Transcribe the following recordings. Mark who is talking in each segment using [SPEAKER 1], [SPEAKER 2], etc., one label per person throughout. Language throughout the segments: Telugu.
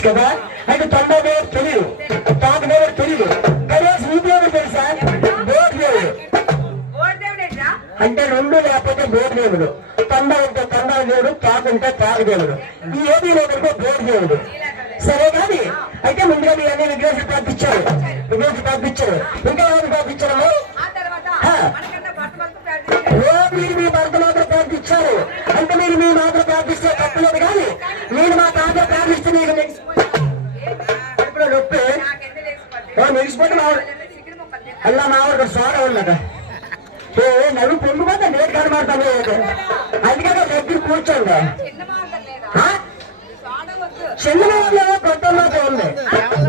[SPEAKER 1] తెలుసు.
[SPEAKER 2] కదా? అయితే తొంభై దేవుడు తెలియదు పాక దేవుడు తెలియదు కనీసం ఈ దేవుడు తెలుసా? బోధ అంటే రెండు లేకపోతే బోధ దేవుడు తొండ ఉంటే తొండ దేవుడు పాక ఉంటే పాక దేవుడు ఈ ఏది లేదంటే బోధ దేవుడు సరే కానీ అయితే ముందుగా మీ అన్ని విగ్రహాలు ప్రార్థించారు. విగ్రహాలు ప్రార్థించారు. ఇంకా ఎవరు సోడ
[SPEAKER 1] వద్దు.
[SPEAKER 2] చిన్న మాత్రం ఉంది.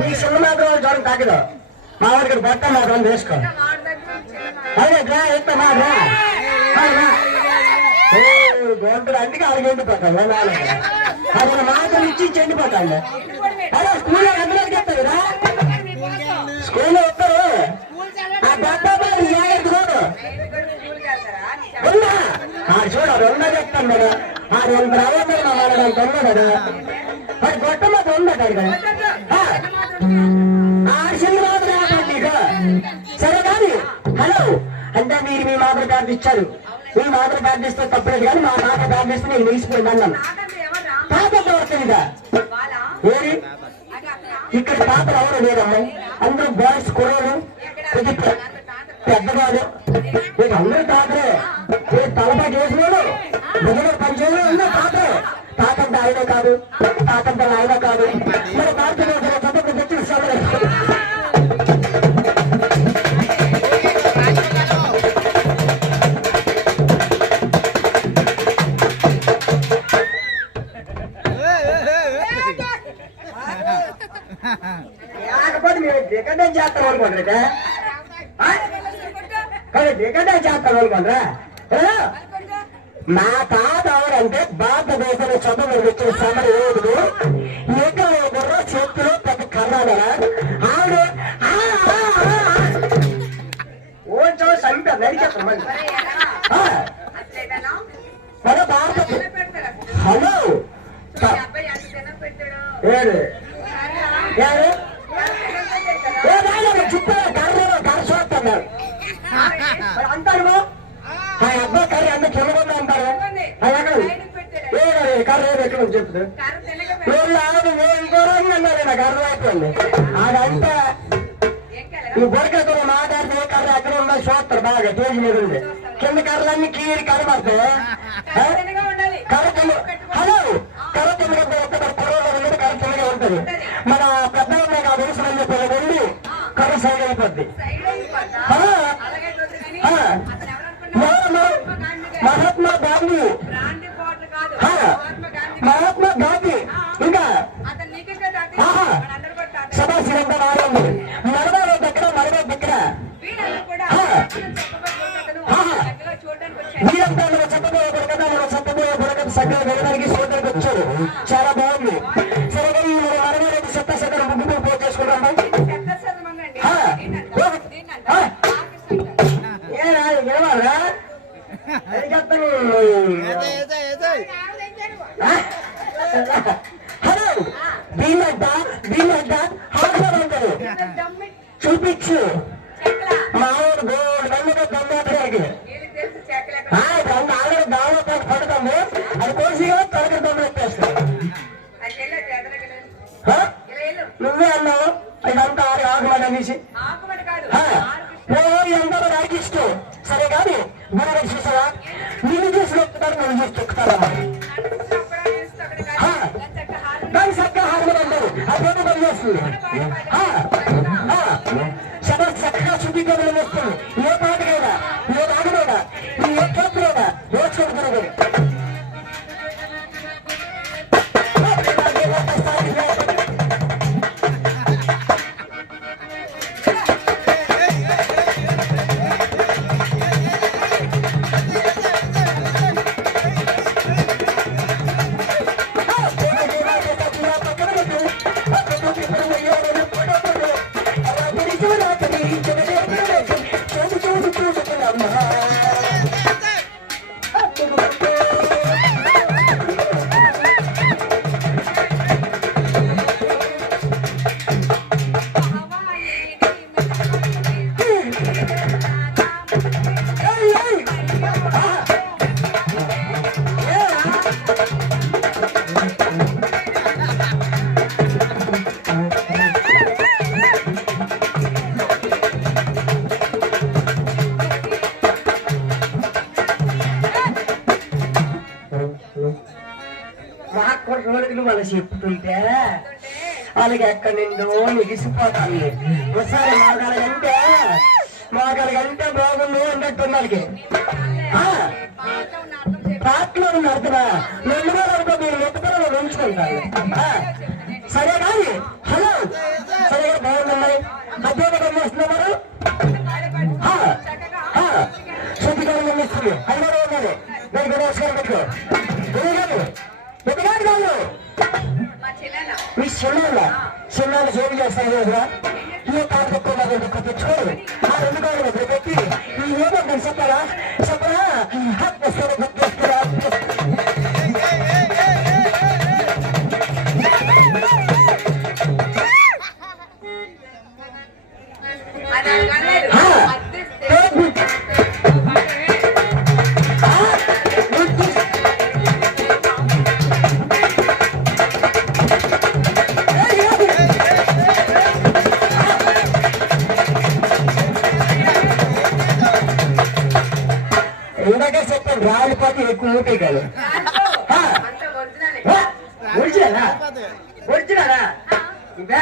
[SPEAKER 2] ఈ చిన్న జ్వరం తగ్గదు మా వాడికి కొత్త మాత్రం తీసుకో
[SPEAKER 1] చిన్న మాట దగ్గర
[SPEAKER 2] అదే రా ఎత్త మా రా. ఆ, రా. ఓ, గొంతులు అందుకే అడిగెండిపోతాం అది మాటలు ఇచ్చి చెండిపోతాండి అదే స్కూల్లో ఎంతమంది చెప్తారు
[SPEAKER 1] కదా
[SPEAKER 2] స్కూల్లో వస్తారు ఆ పెద్ద జాగ్రత్త చూడు. ఉన్నా చెప్తాను కదా. ఆ రెండు రావాలి మా వాళ్ళ తొమ్మిది కదా. మరి గొట్ట మాత్రం ఉందట ఇక్కడ
[SPEAKER 1] వద్దొద్దు.
[SPEAKER 2] ఆ,
[SPEAKER 1] చిన్న మాత్రం ఉంది.
[SPEAKER 2] ఆ చిన్న మాత్రం ఆపండి సరే కానీ హలో అంటే మీరు మీ మాత్రం ప్రార్థించారు మీ మాత్రం ప్రార్థిస్తే తప్పలేదు కానీ మా మాట ప్రార్థిస్తే నేను నిలిచిపోయింది అన్నాను
[SPEAKER 1] నాకంటే ఎవర్రా?
[SPEAKER 2] తాత వస్తుందిగా
[SPEAKER 1] వాళ్ళా?
[SPEAKER 2] ఏరి
[SPEAKER 1] అది అక్కడ.
[SPEAKER 2] ఇక్కడ తాతలు ఎవరు లేరమ్మాయి అందరూ దిగడే చేస్తాం అనుకుంటారా హలో? మా తాత ఎవరంటే భారతదేశంలో చదువు వచ్చిన సమర యోధుడు ఎక్కడ గుర్ర చేతిలో పెద్ద కర్రాడరా ఆవిడ. ఓచో సంత నడిచేస్తాం మళ్ళీ
[SPEAKER 1] ఒరే ఎదరా.
[SPEAKER 2] ఆ,
[SPEAKER 1] అట్లేదనా?
[SPEAKER 2] మన భారత
[SPEAKER 1] తిన పెడతారా?
[SPEAKER 2] హలో? ఏడు
[SPEAKER 1] అలా?
[SPEAKER 2] ఏడు
[SPEAKER 1] ఎంత తిన పెట్టాడు?
[SPEAKER 2] ఏ రాజా చుట్టూ కర్రలో కర్ర చూస్తున్నారు మరి అంటారు ఆ అబ్బాయి కర్రీ అంత చిన్నగా అంటారు అది ఎక్కడ ఉంది?
[SPEAKER 1] ఆయనకు పెట్టాడు.
[SPEAKER 2] ఏ ఎక్కడ చెప్తుంది
[SPEAKER 1] కర్ర తినగా పెట్టాడు.
[SPEAKER 2] వీళ్ళు అన్నారు నాకు అర్థమైపోయింది. అదంతా
[SPEAKER 1] ఏం
[SPEAKER 2] ఈ బొరకతో మాట్లాడితే ఏ కర్ర ఎక్కడ ఉందో చూస్తారు బాగా తేజీ మీద ఉంది. కింద కర్రలన్నీ కీరి కనబడతాయి. అది చెప్తాను హలో. దీన్నంట దీన్నంట హాస్పిటల్ చూపించు.
[SPEAKER 1] చెక్కల.
[SPEAKER 2] మామూలు గోల్డ్ బండితో దమ్మాటడానికి असतो सगळं सखा सुधी करून असतो రోజులు వాళ్ళు చెప్తుంటే వాళ్ళకి ఎక్కడి నుండో ఎగిసిపోతాను ఒకసారి మాగాలంటే మాగాలంటే బాగుండు అన్నట్టు వాళ్ళకి.
[SPEAKER 1] పాటలో ఉన్న అర్థం చెప్పు.
[SPEAKER 2] పాటలో నడుతున్నా రెండు వేల రూపాయలు మీరు ఎత్తుకొని ఉంచుకుంటాను సరే కానీ రాలిపోతే ఎక్కువ మూటే కాదు.
[SPEAKER 1] ఒరిజినలే.
[SPEAKER 2] ఒరిజినలా? ఇదే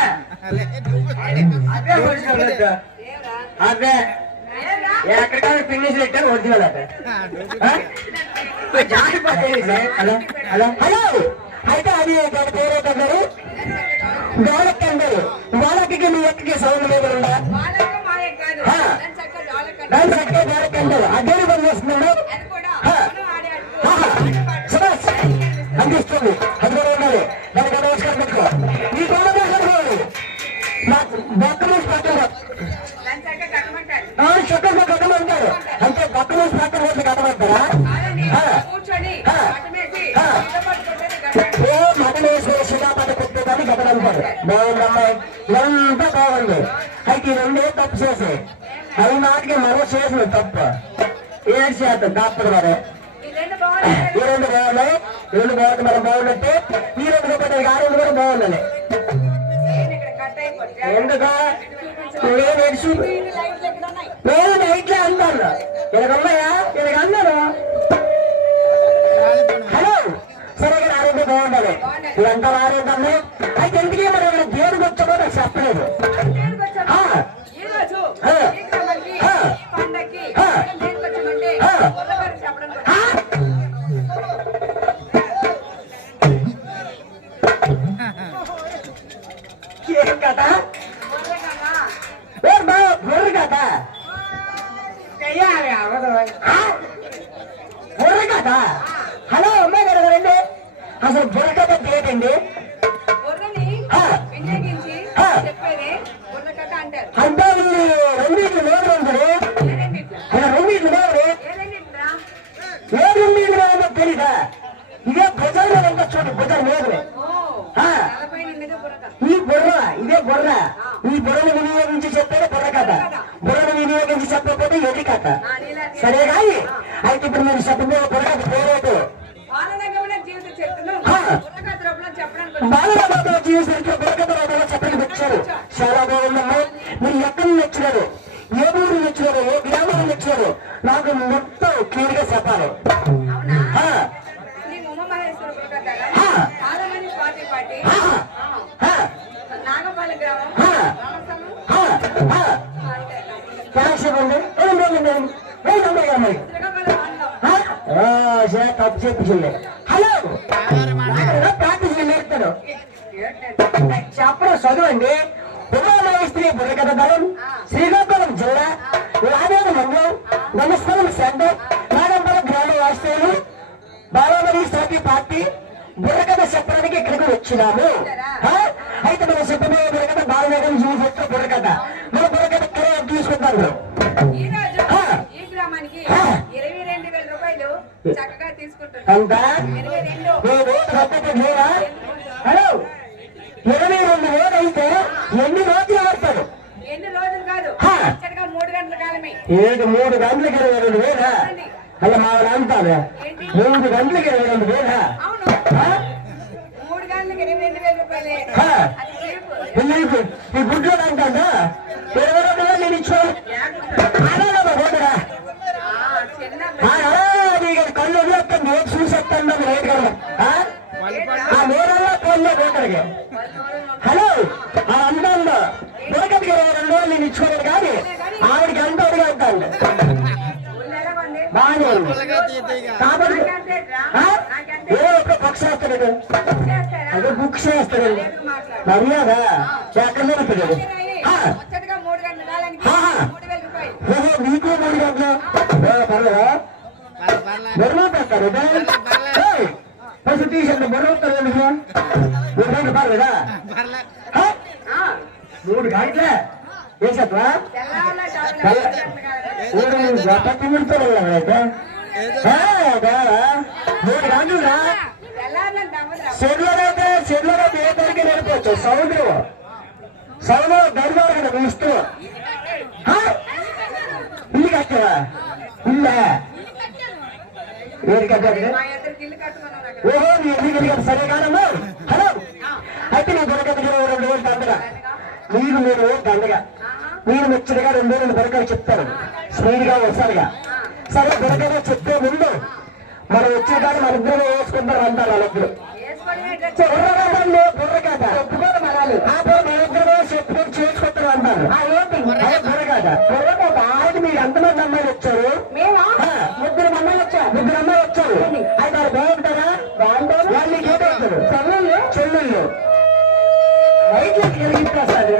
[SPEAKER 2] అదే ఒరిజినల్ అదే? ఎక్కడికైనా ఫినిష్ పెట్టాను ఒరిజినల్ అదే జారిపోతే హలో? హలో? హలో? అయితే అది దాని పేరేటన్నారు గోడకి అంటారు గోడకి మీ ఎక్కడికి సౌండ్ మీద తప్పదు మరి
[SPEAKER 1] ఈ రెండు బాగున్నాయి.
[SPEAKER 2] ఈ రెండు బాగున్నాయి. బాగుంది మనం బాగున్నట్టే ఈ రెండు కాబట్టి ఆ రెండు కూడా
[SPEAKER 1] అయిపోతే
[SPEAKER 2] ఎందుకు?
[SPEAKER 1] లైట్లు
[SPEAKER 2] అంటాను ఇలాగ ఉన్నాయా? ఇలాగ అన్నారు హలో. సరే ఇక్కడ ఆరోగ్యం బాగుండాలి. ఇదంతా ఆరోగ్యం అయితే ఎందుకే మరి ఇక్కడ దేవుడికి వచ్చామో నాకు చెప్పలేదు.
[SPEAKER 1] అంటారు
[SPEAKER 2] వీళ్ళు రెండింటి ఉంటుంది
[SPEAKER 1] ఏదండిట్లా?
[SPEAKER 2] అలా రెండింటి
[SPEAKER 1] ఏదండిట్లా?
[SPEAKER 2] ఏ రెండింటి లోడో తెలీదా ఇదే మీద. ఎంత చూడు
[SPEAKER 1] నిండిదే బుర్రకథ
[SPEAKER 2] ఈ బుర్ర ఇదే బుర్ర. ఈ బుర్రను వినియోగించి చెప్పేది బుర్ర కథ. బుర్రను వినియోగించి చెప్పకపోతే ఎది కథ? సరే కానీ అయితే ఇప్పుడు మీరు చెప్పబోయే బుర్ర కథ పేరేటు. బాలబాబు జీవితంలో బుర్ర కథ చెప్పడానికి వచ్చారు. చాలా బాగుందమ్మా. మీరు ఎక్కడి నుంచి వచ్చినారు ఏ ఊరు నుంచి వచ్చినారు ఏ గ్రామం నుంచి వచ్చినారు నాకు మొత్తం క్లియర్గా చెప్పాలి తప్పు చెప్పింది హలో. ప్రాక్టీస్ నేర్పుతాడు చెప్పడం చదవండి. ఉమామహేశ్వరి బుర్రకథ దళం శ్రీకాకుళం జిల్లా లావేరు మండలం నమస్కారం సెంటర్ నాగంపల్లి గ్రామ వాస్తవులు బాలమణి సాటి పార్టీ బుర్రకథ చెప్పడానికి ఇక్కడికి వచ్చినాము? అయితే మనం చెప్పబోయే బుర్రకథ బాలనగరం జీవితం బుర్రకథ. మన బుర్రకథ ఇక్కడే తీసుకుంటారు
[SPEAKER 1] ఈ రోజు
[SPEAKER 2] ఆ.
[SPEAKER 1] ఈ గ్రామానికి
[SPEAKER 2] ఆ.
[SPEAKER 1] ఇరవై రెండు వేల రూపాయలు చక్కగా తీసుకుంటున్నాం
[SPEAKER 2] అంత
[SPEAKER 1] ఇరవై రెండు
[SPEAKER 2] నేను రద్దతి లేరా హలో ఇరవై రెండు వేలు అయితే ఎన్ని రోజులు ఆడతాడు
[SPEAKER 1] ఎన్ని రోజులు కాదు
[SPEAKER 2] ఆ.
[SPEAKER 1] చక్కగా మూడు గంటల కాలమే
[SPEAKER 2] ఏడు మూడు గంటలకి ఇరవై రెండు వేలా అలా మా వాళ్ళు అంటారు మూడు గంటలకి ఇరవై రెండు వేలా
[SPEAKER 1] అవును
[SPEAKER 2] ఆ?
[SPEAKER 1] మూడు గంటలకు ఇరవై రెండు వేల రూపాయలే
[SPEAKER 2] ఆ.
[SPEAKER 1] అది తీర్పు.
[SPEAKER 2] నీకు ఈ గుడ్లో అంటాడా ఇరవై రెండు వేలు నేను ఇచ్చు ఆడాలమ్మా పోతురా
[SPEAKER 1] ఆ, చిన్న
[SPEAKER 2] నీకు కళ్ళు వదిలేస్తాను నేను చూసేస్తాను రేట్ కదా ఆ
[SPEAKER 1] ఏంటా?
[SPEAKER 2] ఆ నేరల్లో వెళ్ళిపో పోతారుగా హలో కాబట్టి. ఏదో ఒక బుక్ చేస్తాడు
[SPEAKER 1] చేస్తారా?
[SPEAKER 2] అదే బుక్ చేస్తాడు. మర్యాద. ఎక్కడ ఆ,
[SPEAKER 1] ముచ్చటగా మూడు గంటల
[SPEAKER 2] పర్లేదా? బరువు పెట్టారు ఫస్ట్ టీషర్ట్ బరువు వస్తారు మూడు గంటలు పర్లేదా? మూడు గంటలే వేసట్రా
[SPEAKER 1] తెల్లవారుల షాపులో మూడు గంటల కాలానికి.
[SPEAKER 2] మూడు గంటలు ముడతారు మూడు గంటలు రా. చెట్లనైతే చెట్లలో ఏ కదా మీ ఇష్టం? ఇల్లు కట్టావా ఇల్లా ఏది
[SPEAKER 1] మా ఇద్దరికి ఇల్లు కట్టుకున్నాం అక్కడ.
[SPEAKER 2] ఓహో ఇల్లు కట్టారు సరే కాదమ్మా హలో అయితే నీ దొరకదు రెండు వేలు దండగా మీరు వేలు దండగా మీరు ముచ్చటగా రెండు వేలు దొరకలు చెప్తారు స్పీడ్గా వస్తారుగా సరే దొరకగా చెప్తే ముందు మనం వచ్చే కానీ మన ఇద్దరు వేసుకుంటారు అంటారు వాళ్ళిద్దరు చెప్పుకొని చేసుకుంటారు అంటారు. ఆ ఏంటి? అదే బుర్రకాద. బుర్రకాద. ఆవిడ మీరు ఎంతమంది అమ్మాయిలు వచ్చారు? ముగ్గురు అమ్మాయిలు వచ్చారు. ముగ్గురు అమ్మాయిలు వచ్చారు. అయితే వాళ్ళు బాగుంటారా? చెల్లెళ్ళు? చెల్లెళ్ళు. లైట్లకి వెలిగిస్తారు